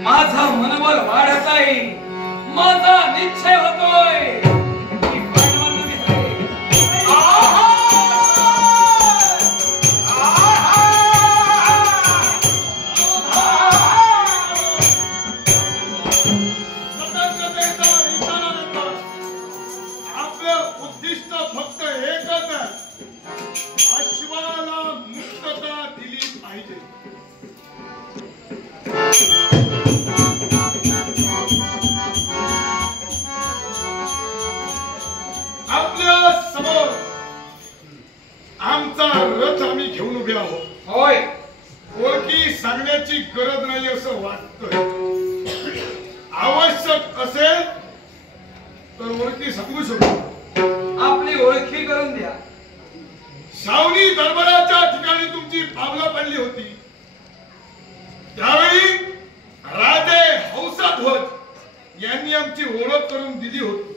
माझा मनोबल वाढत आहे, माझा निश्चय होतोय की आपलं उद्दिष्ट फक्त एकच आहे, अश्वाला मुक्तता दिली पाहिजे. आपल्या समोर आमचा रथ आम्ही घेऊन उभे आहोत. होय, ओळखी सांगण्याची गरज नाही असं वाटतंय. आवश्यक असेल तर ओळखी सांगू शकतो. आपली ओळखी करून द्या. श्रावणी दरबाराच्या ठिकाणी तुमची पावलं पडली होती, त्यावेळी राजे हौसाध्वज यांनी आमची ओळख करून दिली होती.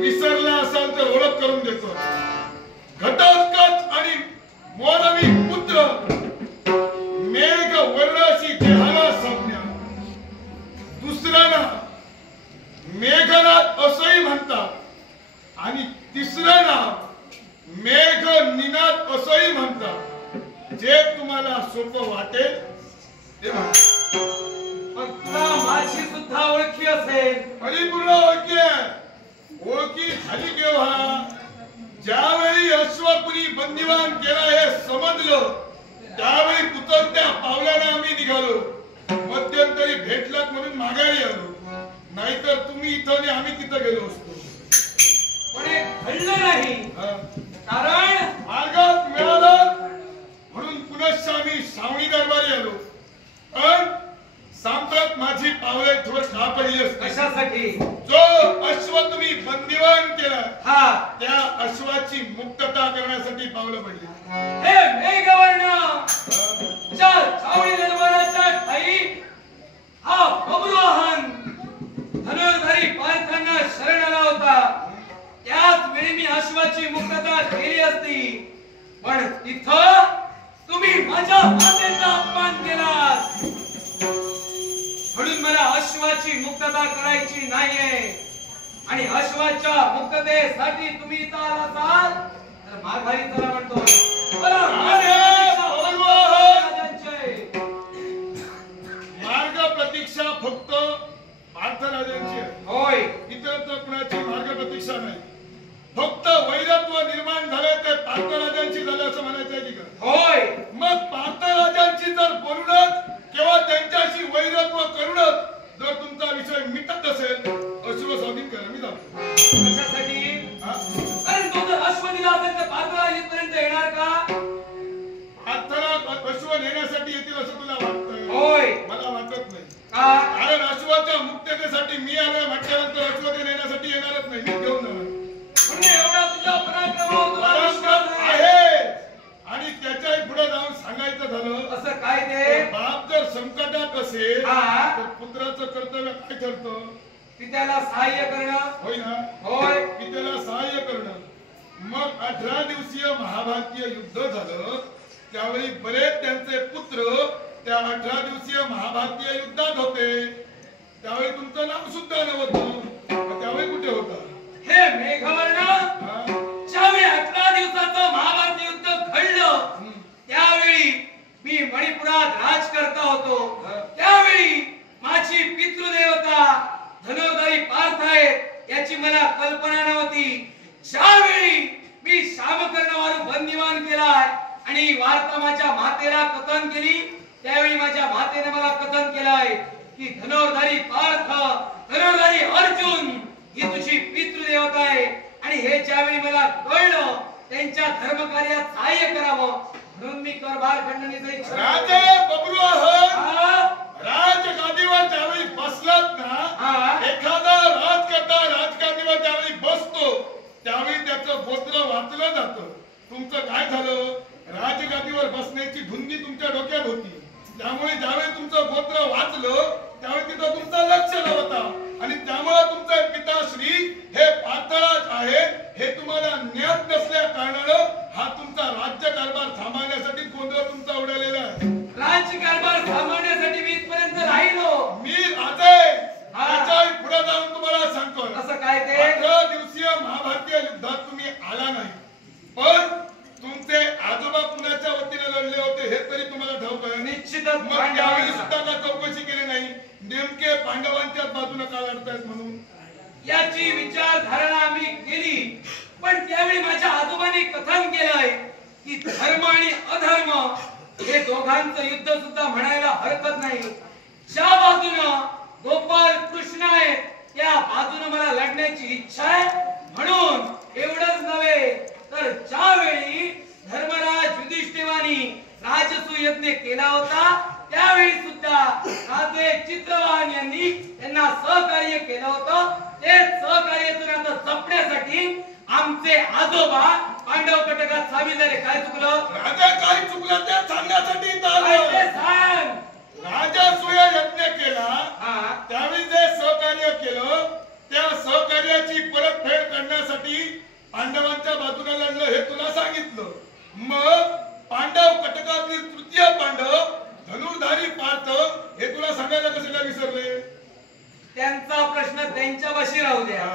विसरला असाल तर ओळख करून देतो. घटोत्कच आणि मोरवी पुत्र मेघ वर्णाशी देहाला संज्ञा. दुसरा नाव मेघनाथ असंही म्हणतात आणि तिसरं नाव मेघ निनाद असंही म्हणतात. जे तुम्हाला सोपं वाटेल ते म्हणा. फक्त माझी सुद्धा ओळखी असेल. परिपूर्ण ओळखी आहे. ओळखी झाली केव्हा? ज्यावेळी अश्वपुरी बंदिवान केला हे समजलं, त्यावेळी उतरत्या पावलाने आम्ही निघालो. मध्यंतरी भेटलात म्हणून माघारी आलो, नाहीतर तुम्ही इथं आणि आम्ही तिथं गेलो असतो. पण हे घडलं नाही, कारण मार्गात मिळालं म्हणून पुनश्च आम्ही श्रावणी दरबारी आलो. पण सांप्रत माझी पावले थोडं खा पडली असते. कशासाठी? जो अश्व तुम्ही बंदिवान केला त्या अश्वाची मुक्तता करण्यासाठी पावलं पडली. हे मेघवर्ण छावणी दरबाराच्या ठाई हा बब्रुवाहन धनुर्धारी पार्थांना शरण आला होता. त्याच वेळी मी अश्वाची मुक्तता केली असती, पण तिथं तुम्ही माझ्या मातेचा अपमान केला. म्हणून मला अश्वाची मुक्तता करायची नाहीये. आणि अश्वाच्या मुक्ततेसाठी तुम्ही इथं आला असाल तर माघारी चला म्हणतो. मार्ग प्रतीक्षा फक्त पार्थराजांची आहे. होय, इतर तर कुणाची मार्ग प्रतीक्षा नाही. फक्त वैरत्व निर्माण झाले ते पार्थराजांची झाले असं म्हणायचं आहे की का? होय. मग पार्थराजांची जर बोलूनच किंवा त्यांच्याशी वैरत्व करूनच जर तुमचा विषय मिटत असेल, अश्व स्वाधीन करा. मी जातो. कशासाठी? कारण तो जर अश्व दिला असेल तर पार्थराज इथपर्यंत येणार का? पार्थराज अश्व नेण्यासाठी येतील असं तुला वाटतंय? होय, मला वाटत नाही. का? कारण अश्वाच्या मुक्ततेसाठी मी आलोय म्हटल्यानंतर अश्व ते नेण्यासाठी येणारच नाही. मी घेऊन जाणार. म्हणजे एवढा तुझा पराक्रम आहे. आणि त्याच्याही पुढे जाऊन सांगायचं झालं असं काय ते? बाप जर संकटात असेल तर पुत्राचं कर्तव्य काय ठरतं? पित्याला सहाय्य करणं. होय ना? होय, पित्याला सहाय्य करणं. मग 18 दिवसीय महाभारतीय युद्ध झालं, त्यावेळी बरेच त्यांचे पुत्र त्या 18 दिवसीय महाभारतीय युद्धात होते. त्यावेळी तुमचं नाव सुद्धा नव्हतं. त्यावेळी कुठे होता? हे मेघवर्ण ज्यावेळी 18 दिवसाचं महाभारती युद्ध घडलं, त्यावेळी मी मणिपुरात राज करता होतो. त्यावेळी माझी पितृदेवता धनुर्धारी पार्थ आहे याची मला कल्पना नव्हती. ज्यावेळी मी शामकर्ण वारू बंदिवान केलाय आणि वार्ता माझ्या मातेला कथन केली, त्यावेळी माझ्या मातेने मला कथन केलाय की धनुर्धारी पार्थ, धनुर्धारी अर्जुन ही तुझी पितृदेवता आहे. आणि हे ज्यावेळी मला कळलं, त्यांच्या धर्मकार्यात सहाय्य करावं म्हणून मी करभार खंडणीचा इच्छा. राजे बब्रुवाहन राजगादीवर ज्यावेळी बसलात ना, एखादा राजकर्ता राजगादीवर ज्यावेळी बसतो त्यावेळी त्याचं गोत्र वाचलं जातं. तुमचं काय झालं? राजगादीवर बसण्याची धुंदी तुमच्या डोक्यात होती. त्यामुळे ज्यावेळी तुमचं गोत्र वाचलं त्यावेळी तिथं तुमचं लक्ष नव्हता. आणि त्यामुळे तुमचे पिताश्री हे पार्थराज आहे हे तुम्हाला ज्ञात नसल्या कारणानं हा तुमचा राज्य कारभार सांभाळण्यासाठी गोंधळ तुमचा उडालेला आहे. राज्य कारभार सांभाळण्यासाठी मी इथपर्यंत राहिलो, कथन केलंय की धर्म आणि अधर्म हे दोघांचं युद्ध सुद्धा म्हणायला हरकत नाही. ज्या बाजूनं गोपाल कृष्ण आहे त्या बाजूने मला लढण्याची इच्छा आहे. म्हणून एवढंच नव्हे तर ज्यावेळी धर्मराज युधिष्ठिरांनी राजसूय यज्ञ केला होता त्यावेळी सुद्धा राजे चित्रवाहन यांनी त्यांना सहकार्य केलं होतं. ते सहकार्यातून आता जपण्यासाठी आमचे आजोबा पांडव कटकात सामील झाले. काय चुकलं राजा? काय चुकलं ते सांगण्यासाठी सांग. राजसूय यज्ञ केला त्यावेळी जे सहकार्य केलं त्या सहकार्याची परतफेड करण्यासाठी पांडवांच्या बाजूने लढलं हे तुला सांगितलं. मग पांडव कटकातील तृतीय पांडव धनुर्धारी पार्थ हे तुला सांगायला कसं काय विसरले? त्यांचा प्रश्न त्यांच्यापाशी राहू द्या.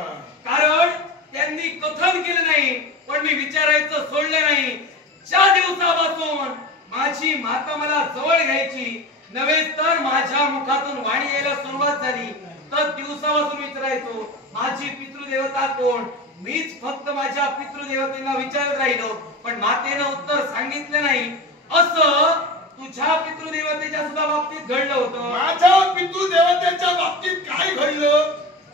कारण त्यांनी कथन केलं नाही पण मी विचारायचं सोडलं नाही. ज्या दिवसापासून माझी माता मला जवळ घ्यायची नव्हे तर माझ्या मुखातून वाणी यायला सुरुवात झाली तर दिवसापासून विचारायचो माझी पितृदेवता कोण. मीच फक्त माझ्या पितृदेवतेला विचारत राहिलो पण मातेनं उत्तर सांगितलं नाही. असं तुझ्या पितृदेवतेच्या सुद्धा बाबतीत घडलं होतं. माझ्या पितृदेवतेच्या बाबतीत काय घडलं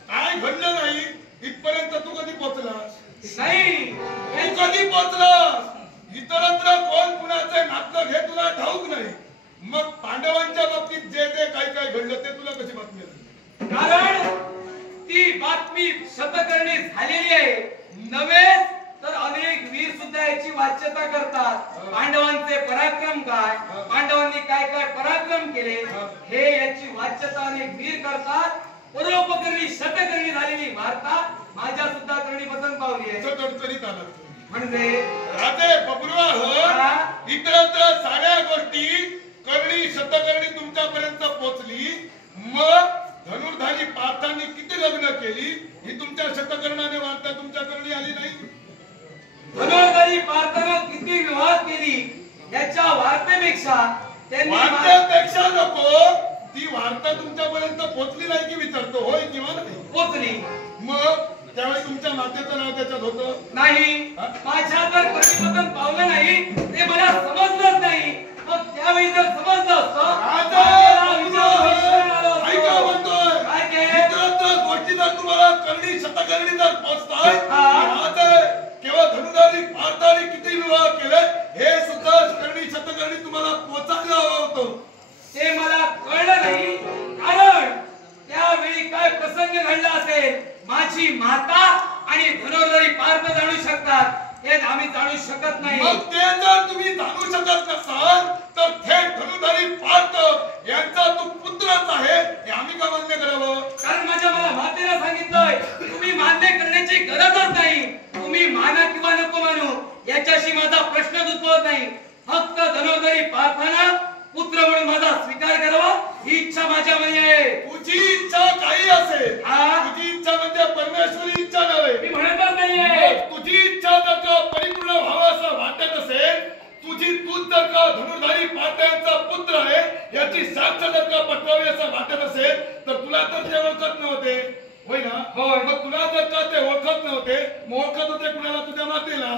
काय घडलं नाही इथपर्यंत तू कधी पोहोचलास नाही. तू कधी पोहोचलास? इतरत्र कोण कुणाचे नातलग हे तुला ठाऊक नाही. मग पांडवांच्या बाबतीत जे जे काय काय घडलं ते तुला कशी बातमी आली? कारण ती बातमी शतकर्णी झालेली आहे. नव्हे तर अनेक वीर सुद्धा याची वाच्यता करतात. पांडवांचे पराक्रम काय पांडवांनी काय काय पराक्रम केले हे याची वाच्यता अनेक वीर करतात. परोपकरणी शतकर्णी झालेली वार्ता माझ्या सुद्धा करणी पतन पावली आहे. चढचढीत आला म्हणजे राजे बब्रुवाह इतरत्र साऱ्या गोष्टी करणी शतकर्णी तुमच्यापर्यंत पोहोचली. मग धनुर्धारी पार्थांनी किती लग्न केली ही तुमच्या शतकर्णाने वार्ता तुमच्या करणी आली नाही. धनुर्धारी पार्थानं किती विवाह केली याच्या वार्तेपेक्षा वार्तेपेक्षा नको ती वार्ता तुमच्यापर्यंत पोहोचली नाही की विचारतो होय किंवा नाही पोहोचली. मग त्यावेळी तुमच्या मातेचं नाव त्याच्यात होतं नाही. माझ्या तर परिवर्तन पावलं नाही ते मला समजलंच नाही. मग त्यावेळी जर समजलं असतं गोष्टी जर तुम्हाला करणी शतकर्णी जर पोहोचताय केवळ धनुर्धारी पार्थाने किती विवाह केले हे सुद्धा करणी शतकर्णी तुम्हाला पोहोचायला हवं होतं. ते मला कळलं नाही. कारण त्यावेळी काय प्रसंग घडला असेल माझी माता आणि धनुर्धारी पार्थ जाणू शकतात हे आम्ही जाणू शकत नाही. मग ते जर तुम्ही जाणू शकत नसाल तर थेट धनुर्धारी पार्थ यांचा तू पुत्रच आहे हे आम्ही का मान्य करावं? कारण मला मातेला सांगितलंय तुम्ही मान्य करण्याची गरजच नाही. तुम्ही माना किंवा नको मानू याच्याशी माझा प्रश्नच उद्भवत नाही. फक्त धनुर्धारी पार्थानं पुत्र म्हणून माझा स्वीकार करावा ही इच्छा माझ्या मनी आहे. तुझी इच्छा काही असेल तुझी इच्छा म्हणजे परमेश्वरी इच्छा नव्हे. मी म्हणतच नाहीये. तुझी इच्छा जर का परिपूर्ण व्हावं असं वाटत असेल तूच जर का धनुर्धारी पार्थांचा पुत्र आहे याची साक्ष जर का पटवावी असं वाटत असेल तर तुला तर ते ओळखत नव्हते होय ना? मग तुला जर का ते ओळखत नव्हते ओळखत होते कुणाला? तुझ्या मातेला.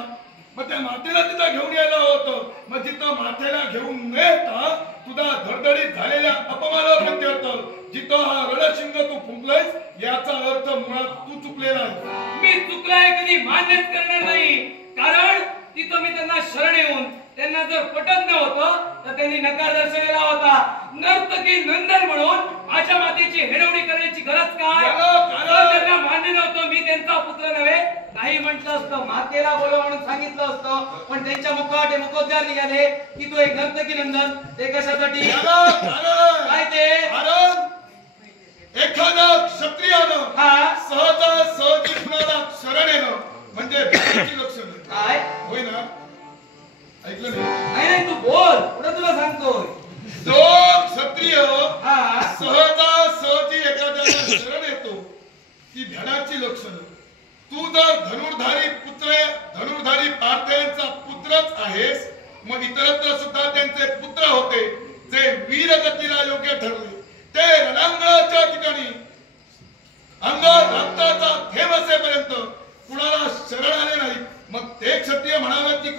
मग त्या मातेला तिथं घेऊन यायला होतं. मग तिथं मातेला घेऊन न येता तुझा धडधडीत झालेल्या अपमानावर प्रत्युत्तर जिथं हा रणशिंग तू फुंकलायस याचा अर्थ मुळात तू चुकलेला आहे. मी चुकलाय कधी मान्यच करणार नाही. कारण तिथं मी त्यांना शरण येऊन त्यांना जर पटत नव्हतं तर त्यांनी नकार दर्शवलेला होता. नर्तकी नंदन म्हणून माझ्या मातेची हेरवणी करण्याची गरज काय? त्यांना मान्य नव्हतं मी त्यांचा पुत्र नव्हे. नाही म्हटलं असतं मातेला बोलव म्हणून सांगितलं असतं पण त्यांच्या मुखाटे मुखोद्गार निघाले की तू एक नर्तकी नंदन. ते कशासाठी? काय ते? एखादा क्षत्रियानं सहजासहजी कुणाला शरण येणं म्हणजे लक्षण काय होय ना? ऐकलं नाही? नाही तू बोल पुढे तुला सांगतोय. जो क्षत्रिय सहजासहजी एखाद्याला शरण येतो ती धनाची लक्षणं. तू जर धनुर्धारी पार्थांचा पुत्रच आहेस मग इतरत्र सुद्धा त्यांचे पुत्र होते जे वीरगतीला योग्य ठरले. ते रणांगणाच्या ठिकाणी अंगात रक्ताचा थेंब असेपर्यंत कुणाला शरण आले नाही. मग ते क्षत्रिय म्हणावे की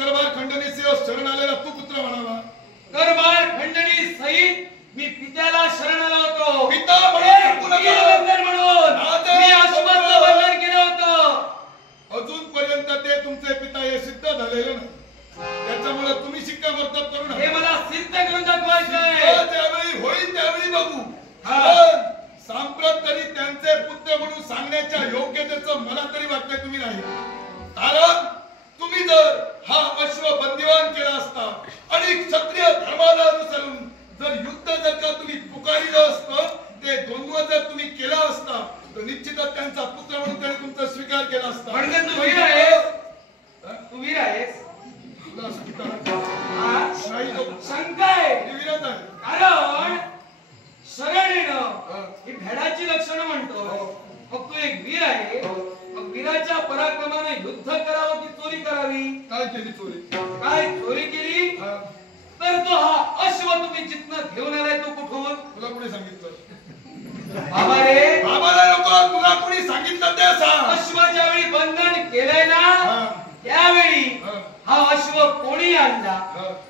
सांगण्याच्या योग्यतेचं मला तरी वाटतंय तुम्ही नाही. कारण तुम्ही जर हा अश्व बंदिवान केला असता आणि क्षत्रिय धर्माला अनुसरून जर युद्ध जर का तुम्ही पुकारिलं असतं, ते द्वंद्व जर तुम्ही केला असता तर निश्चितच त्यांचा पुत्र म्हणून त्याने तुमचा स्वीकार केला असता. म्हणजे तू वीर आहेस, तू वीर आहेस. तुला शंका नाही, शंका आहे. विरोध आहे. कारण शरण येणं ही भेडाची लक्षणं म्हणतो. मग तू एक वीर आहे, मग वीराच्या पराक्रमाने युद्ध करावं की चोरी करावी? काय केली चोरी? काय चोरी केली? तर तो हा अश्व तुम्ही जिथनं घेऊन आलाय तो कुठून? तुला कोणी सांगितलं? बाबा रे, बाबाला नको, तुला कोणी सांगितलं ते सांग. अश्व ज्यावेळी बंधन केलंय ना त्यावेळी हा अश्व कोणी आणला,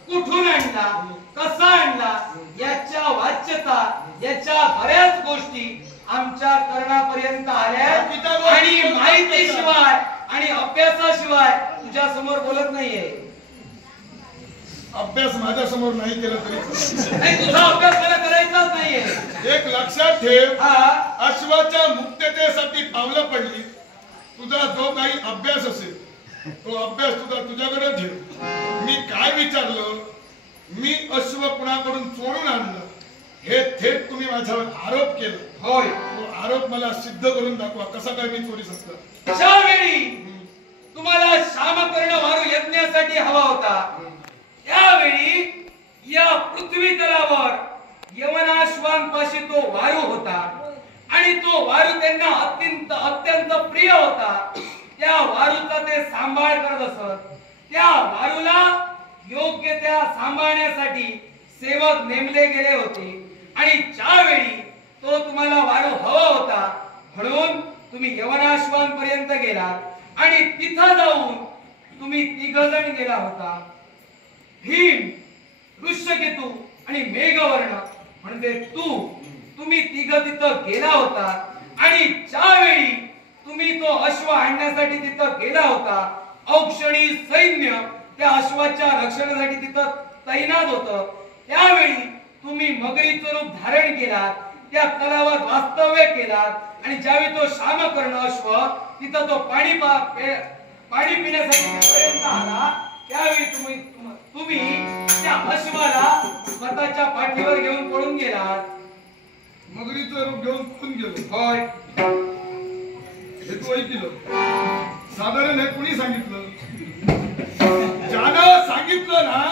कुठून आणला, कसा आणला, याच्या वाच्यता, याच्या बऱ्याच गोष्टी आमच्या कर्णापर्यंत आल्या आणि माहितीशिवाय आणि अभ्यासाशिवाय तुझ्या समोर बोलत नाहीये. अभ्यास माझ्या समोर नाही केला तरी नाही, तुझा अभ्यास मला करायचाच नाहीये. एक लक्षात ठेव, अश्वाच्या मुक्ततेसाठी पावलं पडली. तुझा जो काही अभ्यास असेल तो अभ्यास तुझ्याकडे ठेव. मी काय विचारलं, मी अश्व कुणाकडून चोरून आणलं हे थेट तुम्ही माझ्यावर आरोप केला. होय, तो आरोप मला सिद्ध करून दाखवा. कसा काय मी चोरी शकतो? ज्यावेळी तुम्हाला शामकर्ण वारू यज्ञासाठी हवा होता त्यावेळी या पृथ्वी तलावर यवनाश्वांपाशी तो वारू होता आणि तो वारू त्यांना अत्यंत प्रिय होता. त्या वारूचा ते सांभाळ करत असत. त्या वारूला योग्य त्या सांभाळण्यासाठी सेवक नेमले गेले होते आणि ज्यावेळी तो तुम्हाला वारू हवा होता म्हणून तुम्ही यवनाश्वांपर्यंत गेलात आणि तिथं जाऊन तुम्ही तिघजण गेला होता. भीम, ऋष्यकेतू आणि मेघवर्ण म्हणजे तुम्ही तिघ तिथं गेला होता आणि ज्यावेळी तुम्ही तो अश्व आणण्यासाठी तिथं गेला होता, औक्षणी सैन्य त्या अश्वाच्या रक्षणासाठी तिथं तैनात होतं. त्यावेळी तुम्ही मगरीचं रूप धारण केलात, त्या तलावात वास्तव्य केलात आणि ज्यावेळी तो शामकर्ण अश्व तिथं तो पाणी पिण्यासाठी तिथपर्यंत आला त्यावेळी तुम्ही त्या अश्वाला स्वतःच्या पाठीवर घेऊन पळून गेलात. मगरीचं रूप घेऊन पळून गेलो? होय. हे तू ऐकलं? साधारण हे कुणी सांगितलं? ज्यानं सांगितलं ना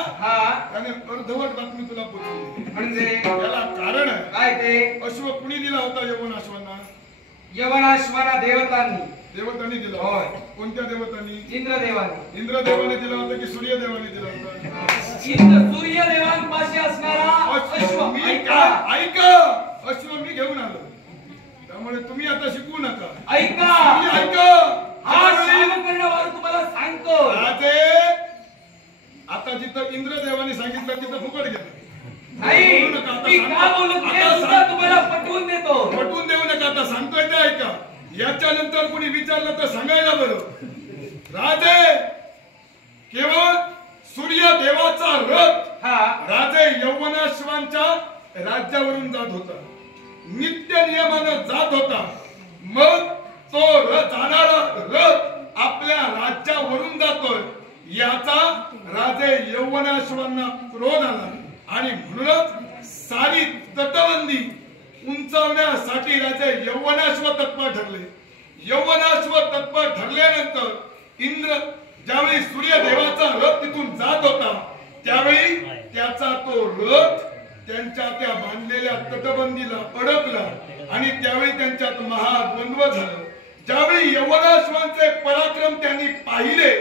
त्याने अर्धवट बातमी तुला पोचवली. म्हणजे याला कारण आहे. काय ते? अश्व कुणी दिला होता यवनाश्वांना? यवनाश्वांना देवतांनी दिला. होय. कोणत्या देवतांनी? इंद्रदेवाने. इंद्रदेवाने दिला होता की सूर्यदेवाने दिला होता? सूर्यदेवांपाशी असणारा अश्व. ऐका, अश्व मी घेऊन आलो, त्यामुळे तुम्ही आता शिकवू नका. ऐका, हा शामकर्ण वारू तुम्हाला सांगतो. राजे, आता जिथं इंद्रदेवाने सांगितलं तिथं फुकट गेलं. नाही, मी का बोलत नाही सुद्धा तुम्हाला पटवून देतो. पटवून देऊ नका, आता सांगतोय ते ऐका. याच्या नंतर कोणी विचारलं तर सांगायला बरं. राजे, केवळ सूर्यदेवाचा रथ राजे यवनाश्वांच्या राज्यावरून जात होता, नित्य नियमानं जात होता. मग तो जाणारा रथ आपल्या राज्यावरून जातोय याचा राजे यवनाश्वांना क्रोध आला आणि म्हणूनच सारी तटबंदी उंचावण्यासाठी राजे यवनाश्व तत्पर ठरले. यवनाश्व तत्पर ठरल्यानंतर इंद्र ज्यावेळी सूर्यदेवाचा रथ तिथून जात होता त्यावेळी त्याचा तो रथ त्यांच्या त्या बांधलेल्या तटबंदीला अडकला आणि त्यावेळी त्यांच्यात महाद्वंद्व झालं. ज्यावेळी यवनाश्वांचे पराक्रम त्यांनी पाहिले,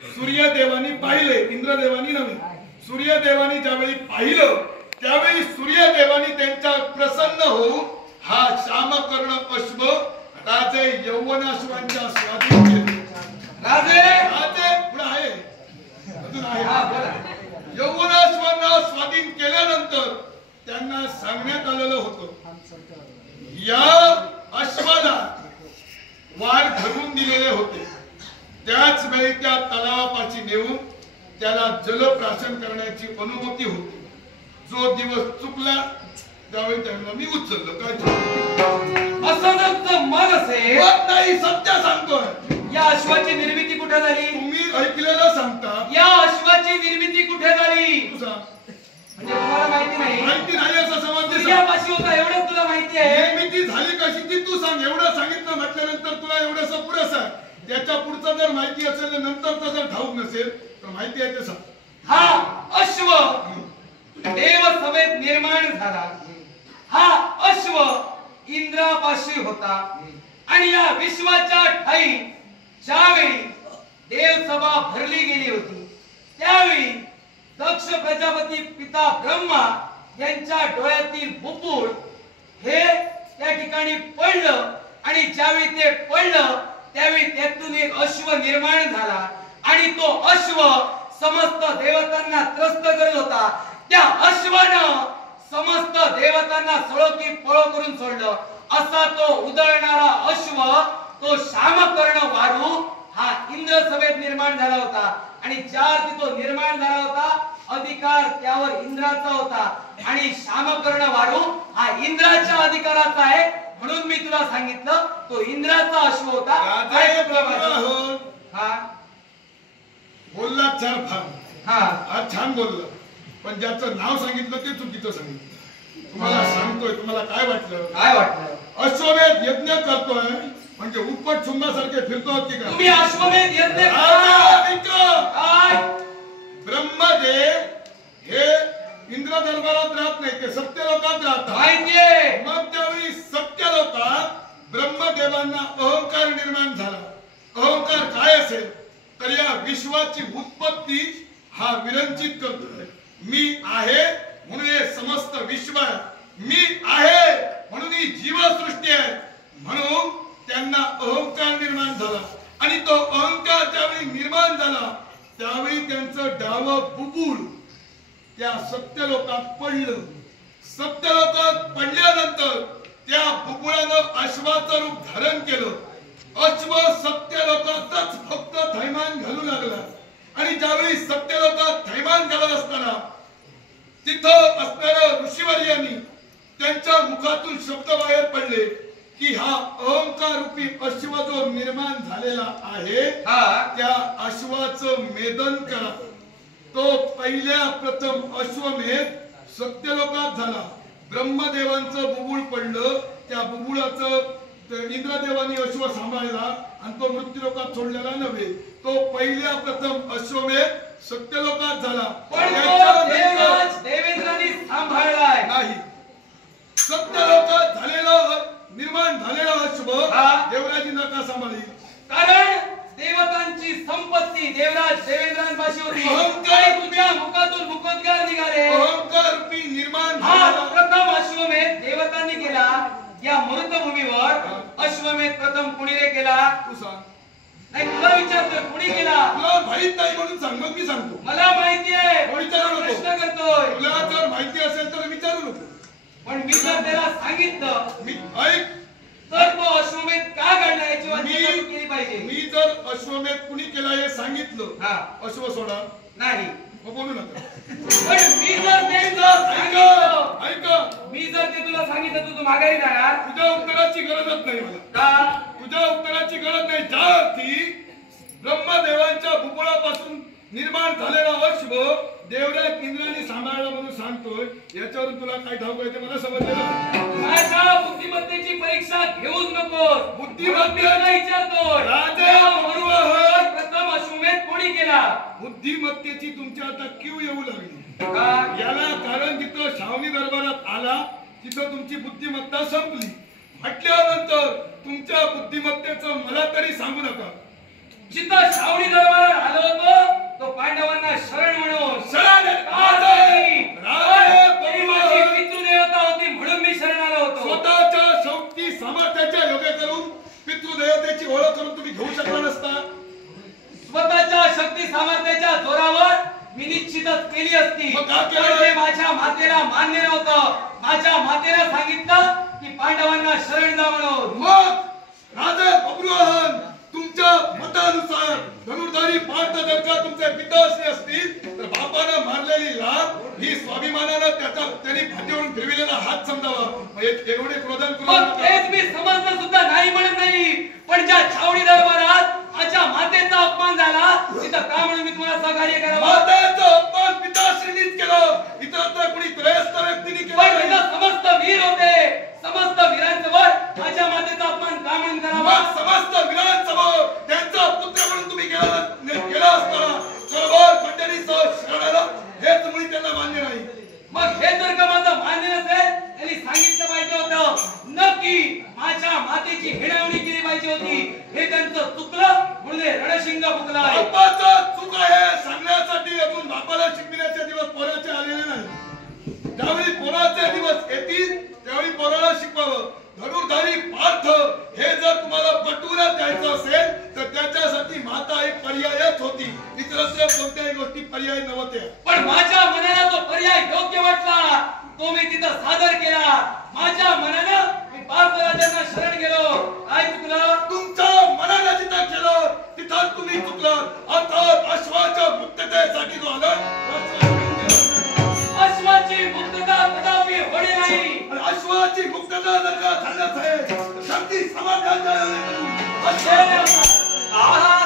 सूर्यदेवानी पाहिले, इंद्रदेवानी नव्हे, सूर्यदेवानी ज्यावेळी पाहिलं त्यावेळी सूर्यदेवानी त्यांच्या प्रसन्न होऊन हा शामकर्ण अश्व राजे यवनाश्वांच्या स्वाधीन केले. राजे पुढे आहे, अजून आहे. यवनाश्वांना स्वाधीन केल्यानंतर त्यांना सांगण्यात आलेलं होतं या अश्वाला वार धरून दिलेले होते. त्याच वेळी त्या तलावापाशी नेऊन त्याला जलप्राशन करण्याची अनुमती होती. जो दिवस चुकला त्यावेळी त्यांना मी उचललं. काय असं जर मन असेल नाही सत्य सांगतोय. या अश्वाची निर्मिती कुठे झाली? तुम्ही ऐकलेलं सांगता. या अश्वाची निर्मिती कुठे झाली? तुझा म्हणजे तुम्हाला माहिती नाही? माहिती नाही असं समजते. सूर्यापाशी होता एवढंच तुला माहिती आहे? निर्मिती झाली कशी ती तू सांग. एवढं सांगितलं म्हटल्यानंतर तुला एवढंसं पुरेसं आहे. त्याच्या पुढचं जर माहिती असेल नंतर जर ठाऊक नसेल तर माहिती आहे ते सांग. हा अश्व देव सभेत निर्माण झाला. हा अश्व इंद्रापाशी होता आणि या विश्वाच्या ठाई ज्यावेळी देवसभा भरली गेली होती त्यावेळी दक्ष प्रजापती पिता ब्रह्मा यांच्या डोळ्यातील बुबुळ हे त्या ठिकाणी पडलं आणि ज्यावेळी ते पडलं त्यावेळी त्यातून एक अश्व निर्माण झाला आणि तो अश्व समस्त देवतांना त्रस्त करत होता. त्या अश्वानं समस्त देवतांना सळो की पळो करून सोडलं. असा तो उधळणारा अश्व तो श्यामकर्ण वारू हा इंद्र सभेत निर्माण झाला होता आणि ज्यावरती तो निर्माण झाला होता अधिकार त्यावर इंद्राचा होता आणि श्यामकर्ण वारू हा इंद्राच्या अधिकाराचा आहे. म्हणून मी तुला सांगितलं तो इंद्राचा अश्व होता. हा बोलला चार फार. हा छान बोललं पण ज्याचं नाव सांगितलं ते चुकीचं सांगितलं. तुम्हाला सांगतोय तुम्हाला काय वाटलं? काय वाटलं? अश्वमेध यज्ञ करतोय म्हणजे उपट चुंबासारखे फिरतो की काय? तुम्ही अश्वमेध यज्ञ काय? ब्रह्मदेव हे इंद्र दरबारात राहत नाही ते सत्य लोकात राहतात. माहितीये? मग त्यावेळी सत्य लोकात ब्रह्मदेवांना अहंकार निर्माण झाला. अहंकार काय असेल तर या विश्वाची उत्पत्ती हा विरंचित करतोय. मी आहे म्हणून हे समस्त विश्व आहे. मी आहे म्हणून ही जीवसृष्टी आहे. म्हणून त्यांना अहंकार निर्माण झाला आणि तो अहंकार ज्यावेळी निर्माण झाला त्यावेळी त्यांचं डावं बुबुळ त्या सत्य लोकात पडलं. सत्य लोकात पडल्यानंतर त्या बुबुळानं अश्वाचं रूप धारण केलं. अश्व सत्य लोकातच फक्त थैमान घालू लागला आणि ज्यावेळी सत्य लोकात थैमान घालत असताना तिथं असणाऱ्या ऋषीवर्यांनी त्यांच्या मुखातून शब्द बाहेर पडले की हा अहंकार रूपी अश्व जो निर्माण झालेला आहे त्या अश्वाचं मेदन करा. तो पहिल्या प्रथम अश्वमेध सत्यलोकात झाला. ब्रह्मदेवांचं बुबुळ पडलं. त्या बुबुळाचं इंद्रदेवानी अश्व सांभाळला आणि तो मृत्यूलोकात सोडलेला नव्हे. तो पहिल्या प्रथम अश्वमेध सत्यलोकात झाला. देवेंद्रांनी सांभाळलाय नाही. सत्यलोकात झालेला निर्माण झालेला अश्व देवराजींना का सांभाळली? कारण देवतांची संपत्ती देवराज देवेंद्रांपाशी होती. अहंकार तुझ्या मुखातून मुखोद्गार निघाले. अहंकार रूपी निर्माण हा प्रथम अश्वमेध देवतांनी केला. या मृतभूमीवर अश्वमेध प्रथम कुणी रे केला? तू सांग. नाही तुला विचारतोय कुणी केला? तुला माहित नाही म्हणून सांग. मग मी सांगतो. मला माहिती आहे. विचारू नको. प्रश्न करतोय. तुला जर माहिती असेल तर विचारू नको. पण मी जर त्याला सांगितलं मी ऐक तर तो अश्वमेध का घडला याची वाचा केली पाहिजे. मी जर अश्वमेध कुणी केला हे सांगितलं अश्व सोडा नाही बोलू नका. पण मी जर ते सांगितलं ऐक मी जर ते तुला सांगितलं तू माघारी जाणार? तुझ्या उत्तराची गरजच नाही मला. का? तुझ्या उत्तराची गरज नाही. ज्या अर्थी ब्रह्मदेवांच्या बुबुळापासून निर्माण झालेला अश्व देवराज इंद्राने सांभाळला म्हणून सांगतोय याच्यावरून तुला काय ठाऊक आहे ते मला समजलेलं. माझ्या बुद्धिमत्तेची परीक्षा घेऊच नकोस. बुद्धिमत्तेला विचारतोय प्रथम अश्वमेध कोणी केला? बुद्धिमत्तेची तुमच्या आता क्यू येऊ लागली. याला कारण जिथं शावनी दरबारात आला तिथं तुमची बुद्धिमत्ता संपली. म्हटल्यानंतर तुमच्या बुद्धिमत्तेचं मला तरी सांगू नका. जिथं शावणी दरबारात आलो होतो तो पांडवांना शरण म्हणून पितृदेवता होती म्हणून मी शरण आलो होतो. स्वतःच्या शक्ती सामर्थ्याच्या योगे करून पितृदेवतेची ओळख करून तुम्ही घेऊ शकला नसता. स्वतःच्या शक्ती सामर्थ्याच्या जोरावर मी निश्चितच केली असती. माझ्या मातेला मान्य नव्हतं. माझ्या मातेला सांगितलं की पांडवांना शरण जा म्हणून. मग राजा बब्रुवाहन तुमच्या मतानुसार धनुर्धारी पार्थ जर का तुमचे पिता असतील तर बापानं मारलेली लाट ही स्वाभिमानानं त्यांनी फाटीवरून फिरविलेला हात समजावा. एवढे क्रोधन करून तेच मी समजलं सुद्धा नाही म्हणत नाही. पण पण ज्या छावणी दरबारात माझ्या मातेचा अपमान झाला तिथं का म्हणून मी तुम्हाला सहकार्य करावं? मातेचा अपमान पिताश्रीनीच केलं, इतरत्र कोणी त्रयस्थ व्यक्तीने केलं पण नाही. तिथं समस्त वीर होते, समस्त वीरांसमोर माझ्या मातेचा अपमान का म्हणून करावा? मग समस्त वीरांसमोर त्यांचा पुत्र म्हणून तुम्ही केला असताना सरभर खंडणीसह शरणाला हेच मुळी त्यांना मान्य नाही. मग हे जर का माझं मान्य नसेल त्यांनी सांगितलं पाहिजे होतं नक्की माझ्या मातेची हिणावणी केली पाहिजे होती. हे त्यांचं चुकलं म्हणून हे रणशिंग फुकला. बापाचं चूक आहे सांगण्यासाठी अजून बापाला शिकविण्याचे दिवस पोराचे आलेले नाही. ज्यावेळी पोराचे दिवस येतील त्यावेळी पोराला शिकवावं. धनुर्धारी पार्थ हे जर तुम्हाला पटवून द्यायचं असेल तर त्याच्यासाठी माता एक पर्यायच होती, इतरत्र कोणत्याही गोष्टी पर्याय नव्हत्या. पण माझ्या मनाला जो पर्याय योग्य वाटला तो मी तिथं सादर केला. माझ्या मनानं मी पार्थराजांना शरण गेलो. काय चुकलं? तुमच्या मनाला जिथं केलं तिथं तुम्ही चुकलं. अर्थात अश्वाच्या मुक्ततेसाठी जो आला अश्वाची मुक्तता कदापि होणे नाही. अश्वाची मुक्तता जर का झाल्यास आहे शक्ती समाजाच्या आहा